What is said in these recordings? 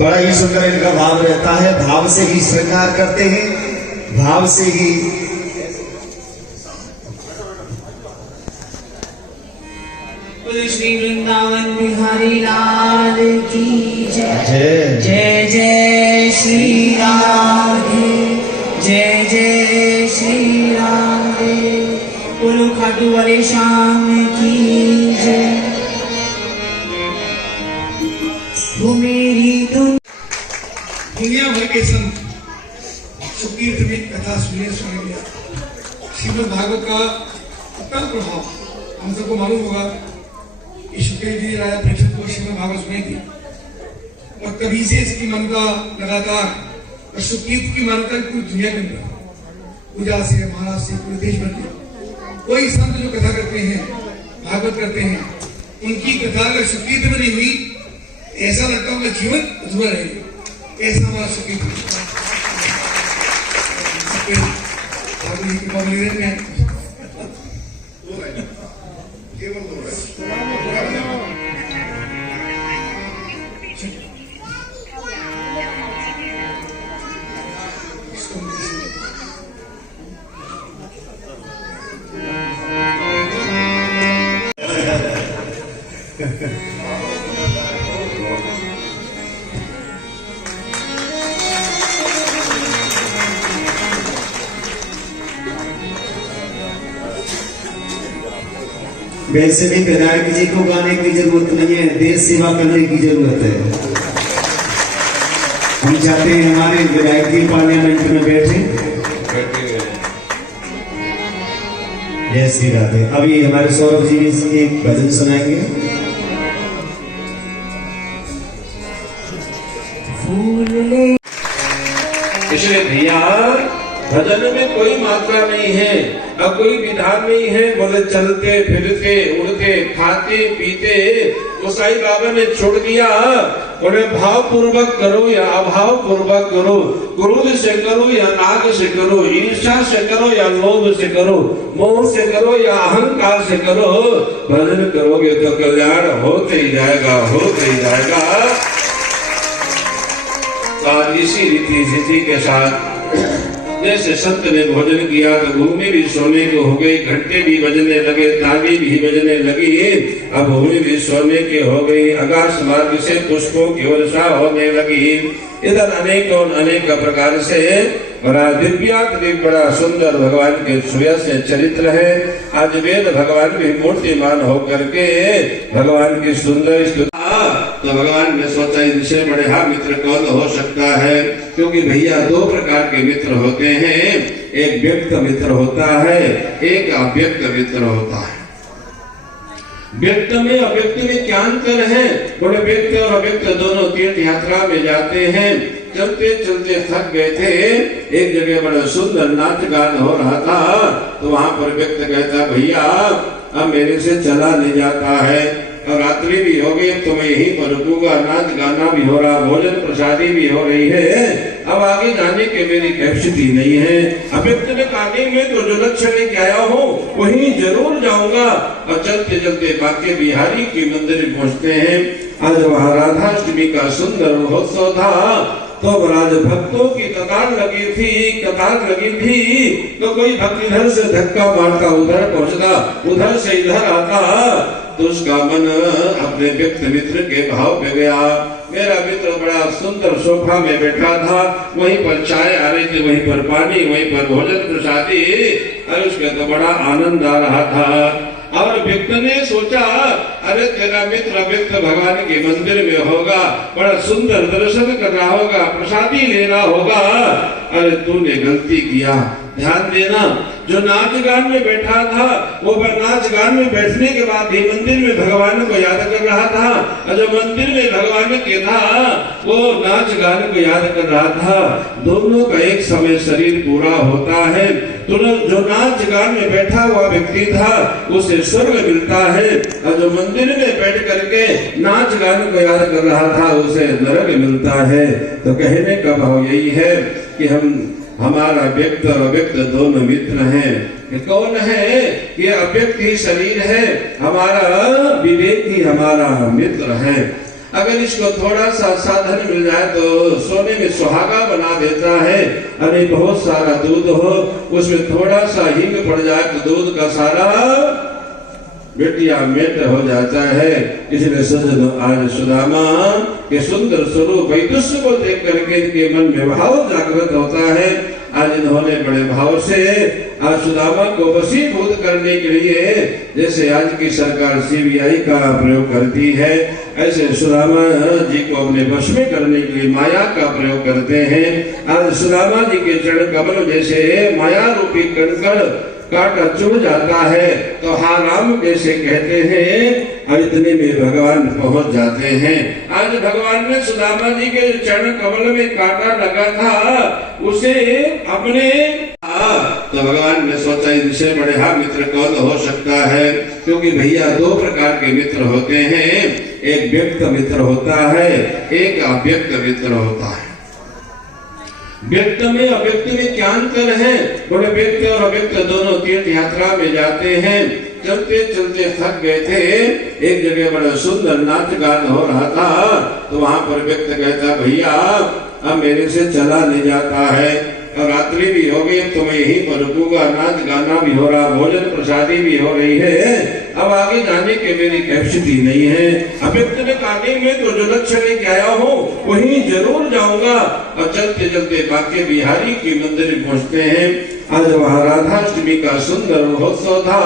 बड़ा ही सुंदर इनका भाव रहता है, भाव से ही श्रृंगार करते हैं, भाव से ही। श्री वृंदावन बिहारी लाल की जय। जय जय श्री राधे, जय जय श्री राधे। बोलो खाटू वाले श्याम की जय। वो मेरी दुनिया भर के संत सुकीर्त में कथा सुनेंगे। श्रीमद् भागवत का उत्तम प्रभाव हम सबको मालूम होगा। शुक्र जी राजा परीक्षित को श्रीमद् भागवत सुनी थी और तभी से इसकी मान्यता लगातार और सुकीर्त की मान्यता पूरी दुनिया के अंदर, पूजा से, महाराज से, पूरे देश भर के कोई संत जो कथा करते हैं, भागवत करते हैं, उनकी कथा अगर सुकीर्त में नहीं हुई, ऐसा लगता है उनका जीवन अधूरा रहेगा। ऐसा हमारा सुकीर्त कृपा मिली रहते हैं। वैसे भी विधायक जी को गाने की जरूरत नहीं है, देश सेवा करने की जरूरत है। हम चाहते हैं हमारे विधायक जी पार्लियामेंट में बैठे। जय श्री राधे। अभी हमारे सौरभ जी भी एक भजन सुनाएंगे। इसलिए भैया भजन में कोई मात्रा नहीं है और कोई विधान नहीं है। बोले चलते फिरते उड़ते खाते पीते तो साईं बाबा ने छोड़ दिया। बोले भाव पूर्वक करो या अभाव पूर्वक करो, क्रोध से करो या नाग से करो, ईर्ष्या से करो या लोभ से करो, मोह से करो या अहंकार से करो, भजन करोगे तो कल्याण होते ही जाएगा, होते ही जाएगा। और इसी रीति स्थिति के साथ जैसे संत ने भोजन किया तो भूमि भी सोने को हो गई, घंटे भी बजने लगे, ताली भी बजने लगी, अब भूमि भी सोने के हो गई, आकाश मार्ग से पुष्पों की वर्षा होने लगी। इधर अनेक प्रकार से बड़ा दिव्याति बड़ा सुंदर भगवान के सुयस चरित्र है। आज वेद भगवान भी मूर्तिमान होकर के भगवान की सुंदर स्तुति, तो भगवान ने सोचा इनसे बड़े मित्र कौन हो सकता है। क्योंकि भैया दो प्रकार के मित्र होते हैं, एक व्यक्त मित्र होता है, एक अव्यक्त मित्र होता है। व्यक्त में अव्यक्त में क्या अंतर है? बोले व्यक्त और अव्यक्त दोनों तीर्थ यात्रा में जाते हैं, चलते चलते थक गए थे, एक जगह बड़ा सुंदर नाच गान हो रहा था, तो वहां पर व्यक्त कहता भैया अब मेरे से चला नहीं जाता है, और रात्रि भी हो गई, तो मैं यहीं पर रुकूंगा, नाच गाना भी हो रहा, भोजन प्रसादी भी हो रही है, अब आगे जाने के मेरी कैपेसिटी नहीं है। अव्यक्त ने कहा मैं तो जो लक्ष्य लेके आया हूँ वहीं जरूर जाऊंगा। और चलते चलते बाके बिहारी के मंदिर पहुँचते हैं। आज वहाँ राधाष्टमी का सुंदर महोत्सव था, तो राज भक्तों की कतार लगी थी, तो कोई भक्त इधर से धक्का मारता उधर पहुँचता, उधर से इधर आता, तो उसका मन अपने व्यक्त मित्र के भाव पे गया। मेरा मित्र बड़ा सुंदर सोफा में बैठा था, वहीं पर चाय आ रही थी, वहीं पर पानी, वहीं पर भोजन प्रसादी, और उसके तो बड़ा आनंद आ रहा था। और व्यक्त ने सोचा अरे तेरा मित्र व्यक्त भगवान के मंदिर में होगा, बड़ा सुंदर दर्शन कर रहा होगा, प्रसादी ले रहा होगा, अरे तूने गलती किया। ध्यान देना, जो नाच गान में बैठा था वो नाच गान में बैठने के बाद ही मंदिर में भगवान को याद कर रहा था, और जो मंदिर में भगवान के था वो नाच गान को याद कर रहा था। दोनों का एक समय शरीर पूरा होता है। तो जो नाच गान में बैठा हुआ व्यक्ति था उसे स्वर्ग मिलता है, और जो मंदिर में बैठ करके नाच गान को याद कर रहा था उसे नरक मिलता है। तो कहने का भाव यही है कि हमारा व्यक्त और अव्यक्त दोनों मित्र हैं। कौन है? ये अव्यक्त ही शरीर है, हमारा विवेक ही हमारा मित्र है। अगर इसको थोड़ा सा साधन मिल जाए तो सोने में सुहागा बना देता है। अरे बहुत सारा दूध हो, उसमें थोड़ा सा हींग पड़ जाए तो दूध का सारा बेटिया मेट हो जाता है। इसलिए सज्जनों, आज सुदामा के सुंदर स्वरूप वैदुष्य को देख करके इनके मन में भाव जागृत होता है। आज इन्होंने बड़े भाव से आज सुदामा को वशीभूत करने के लिए, जैसे आज की सरकार सीबीआई का प्रयोग करती है, ऐसे सुदामा जी को अपने वश में करने के लिए माया का प्रयोग करते हैं। आज सुदामा जी के चरण कमल जैसे माया रूपी कंकड़ काटा चुभ जाता है तो हाँ राम कैसे कहते हैं और इतने में भगवान पहुंच जाते हैं। आज भगवान ने सुदामा जी के चरण कमल में कांटा लगा था, उसे अपने तो भगवान ने सोचा इनसे बड़े मित्र कौन हो सकता है, क्योंकि भैया दो प्रकार के मित्र होते हैं, एक व्यक्त मित्र होता है, एक अव्यक्त मित्र होता है। व्यक्त में अव्यक्त में क्या अंतर है? बोले व्यक्त और अव्यक्त दोनों तीर्थ यात्रा में जाते हैं, चलते चलते थक गए थे, एक जगह बड़ा सुंदर नाच गान हो रहा था, तो वहां पर व्यक्त कहता भैया अब मेरे से चला नहीं जाता है, और रात्रि भी हो गई, तो मैं यहीं पर रुकूंगा, नाच गाना भी हो रहा, भोजन प्रसादी भी हो रही है, अब आगे जाने के मेरी कैपेसिटी नहीं है। अव्यक्त ने कहा मैं तो जो लक्ष्य लेके आया हूँ वहीं जरूर जाऊंगा, और चलते चलते बाके बिहारी की मंदिर पहुँचते हैं। आज वहाँ राधाष्टमी का सुंदर महोत्सव था,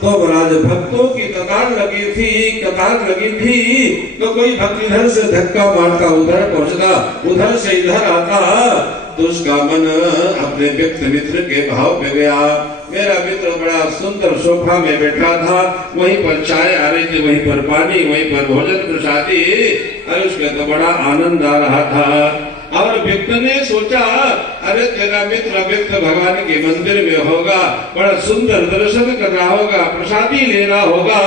तो महाराज भक्तों की कतार लगी थी, तो कोई भक्त इधर से धक्का मारता उधर पहुँचता, उधर से इधर आता, तो उसका मन अपने व्यक्त मित्र के भाव पे गया। मेरा मित्र बड़ा सुंदर सोफा में बैठा था, वहीं पर चाय आ रही थी, वहीं पर पानी, वहीं पर भोजन प्रसादी, और उसके तो बड़ा आनंद आ रहा था। और व्यक्त ने सोचा अरे तेरा मित्र व्यक्त भगवान के मंदिर में होगा, बड़ा सुंदर दर्शन कर रहा होगा, प्रसादी ले रहा होगा,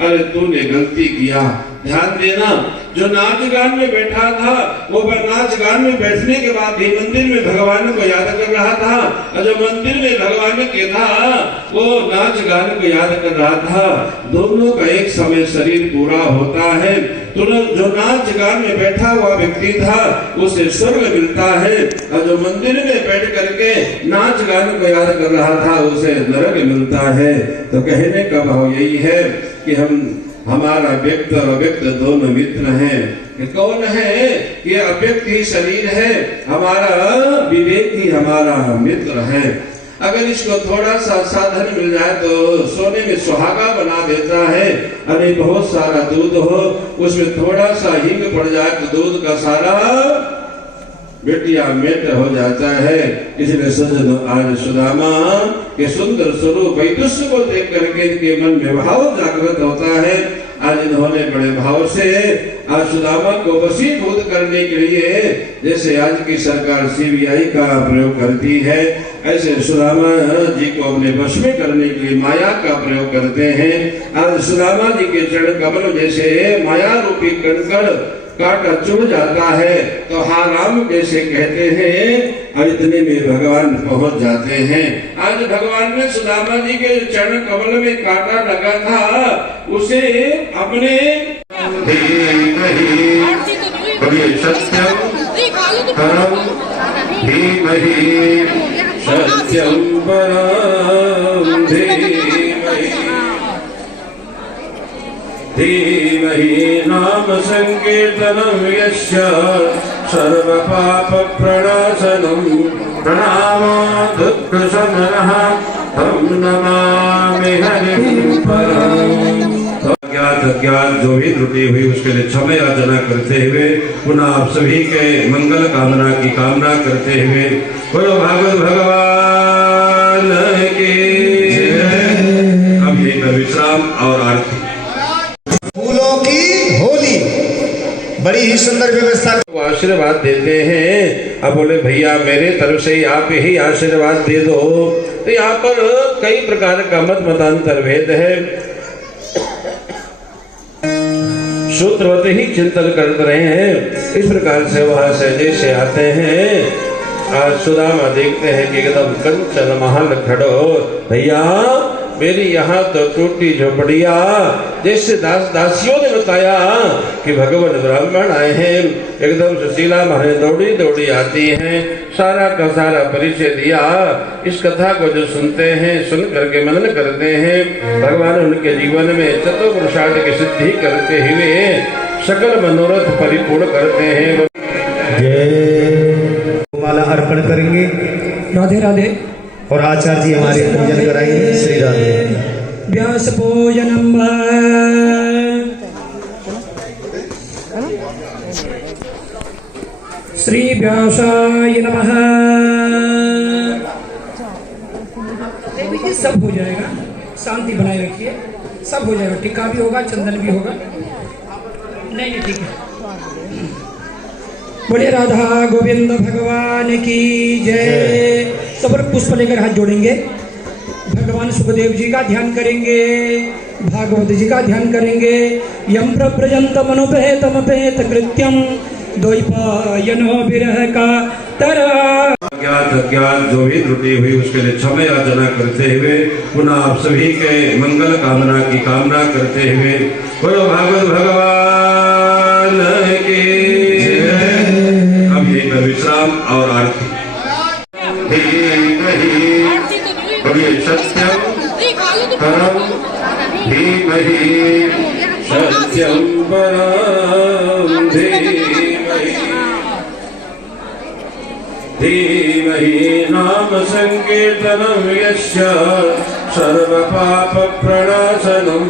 अरे तूने गलती किया। ध्यान देना, जो नाच गान में बैठा था वो नाच गान में बैठने के बाद ही मंदिर में भगवान को याद कर रहा था, और जो मंदिर में भगवान के था वो नाच गान को याद कर रहा था। दोनों का एक समय शरीर पूरा होता है। तो जो नाच गान में बैठा हुआ व्यक्ति था उसे स्वर्ग मिलता है, और जो मंदिर में बैठ करके नाच गान को याद कर रहा था उसे नरक मिलता है। तो कहने का भाव यही है कि हमारा व्यक्त और अव्यक्त दोनों मित्र हैं। कौन है? ये अव्यक्त ही शरीर है, हमारा विवेक ही हमारा मित्र है। अगर इसको थोड़ा सा साधन मिल जाए तो सोने में सुहागा बना देता है। अरे बहुत सारा दूध हो, उसमें थोड़ा सा हींग पड़ जाए तो दूध का सारा बेटिया मेट हो जाता है। इसलिए सज्जनों, आज सुदामा के सुंदर स्वरूप वैदुष्य को देख करके इनके मन में भाव जागृत होता है। आज इन्होंने बड़े भाव से आज सुदामा को वशीभूत करने के लिए, जैसे आज की सरकार सीबीआई का प्रयोग करती है, ऐसे सुदामा जी को अपने वश में करने के लिए माया का प्रयोग करते हैं। आज सुदामा जी के चरण कमल जैसे माया रूपी कंकड़ काटा चुभ जाता है तो हाँ राम कैसे कहते हैं, और इतने में भगवान पहुंच जाते हैं। आज भगवान ने सुदामा जी के चरण कमल में कांटा लगा था, उसे अपने सत्यम परम धीमहि नाम संकीर्तनं यस्य सर्व पाप प्रणाशनं प्रणामो दुःख शमनः तं नमामि हरिं परम्। अज्ञात जो भी त्रुटि हुई उसके लिए क्षमा याचना करते हुए पुनः आप सभी के मंगल कामना की कामना करते हुए बोलो भागवत भगवान की जय। अब यहीं पर विश्राम और आरती। फूलों की होली बड़ी ही सुंदर व्यवस्था को आशीर्वाद देते हैं। अब बोले भैया मेरे तरफ से आप ही आशीर्वाद दे दो। तो यहाँ पर कई प्रकार का मतांतर भेद है। सूत्रवत ही चिंतन कर रहे हैं। इस प्रकार से वहां से जैसे आते हैं, आज सुदामा देखते हैं कि एकदम कंचन महल खड़ो। भैया मेरी यहाँ तो टूटी झोपड़िया। जैसे दास दासियों ने बताया कि भगवान ब्राह्मण आए हैं, एकदम सुशीला माने दौड़ी दौड़ी आती हैं, सारा का सारा परिचय दिया। इस कथा को जो सुनते हैं, सुन करके मनन करते हैं, भगवान उनके जीवन में चतुर्पुरुषार्थ की सिद्धि करते हुए सकल मनोरथ परिपूर्ण करते हैं। जय माला अर्पण करेंगे राधे राधे। और आचार्य जी हमारे पूजन कराएंगे। श्री राधे। व्यास पूजनम श्री व्यासाय नमः। देखिए सब हो जाएगा, शांति बनाए रखिए, सब हो जाएगा। टीका भी होगा, चंदन भी होगा। नहीं ठीक है। बोले राधा गोविंद भगवान की जय। सब पुष्प लेकर हाथ जोड़ेंगे। भगवान सुखदेव जी का ध्यान करेंगे, भागवत जी का ध्यान करेंगे। यम प्रव्रजंतम अनुपेतमपेत कृत्यम द्वैपायनो विरह का तरा। अज्ञात अज्ञात जो भी त्रुटि हुई उसके लिए क्षमा याचना करते हुए पुनः आप सभी के मंगल कामना की कामना करते हुए बोलो भागवत भगवान की अब एक विश्राम और आरती। सत्यम परम धीमहि सत्यम परम धीमहि धीमहि नाम संकीर्तनं यस्य सर्व पाप प्रणाशनं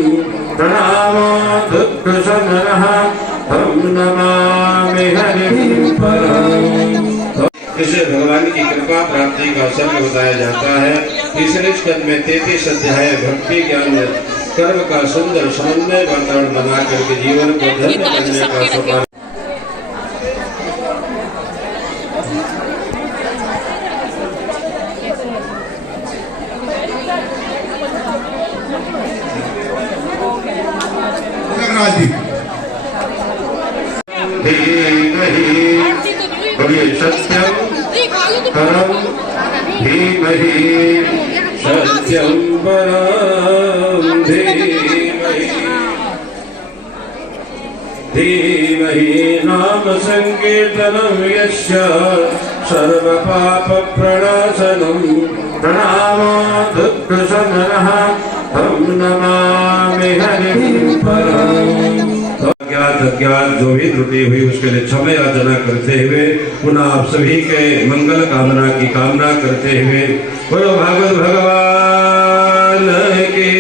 प्रणामो दुःखशमनः तं नमामि हरिं परम्। इसे भगवान की कृपा प्राप्ति का सर्ग बताया जाता है। तीसरे स्कंद में 33 अध्याय भक्ति ज्ञान कर्म का सुंदर समन्वय वातावरण बना करके जीवन को धन्य करने का सोपान। सत्यम परम धीमहि सत्यम परम धीमहि धीमहि नाम संकीर्तनं यस्य सर्व पाप प्रणाशनं प्रणामो दुःखशमनः तं नमामि हरिं परम्। अज्ञात अज्ञात जो भी त्रुटि हुई उसके लिए क्षमा याचना करते हुए पुनः आप सभी के मंगल कामना की कामना करते हुए बोलो भागवत भगवान की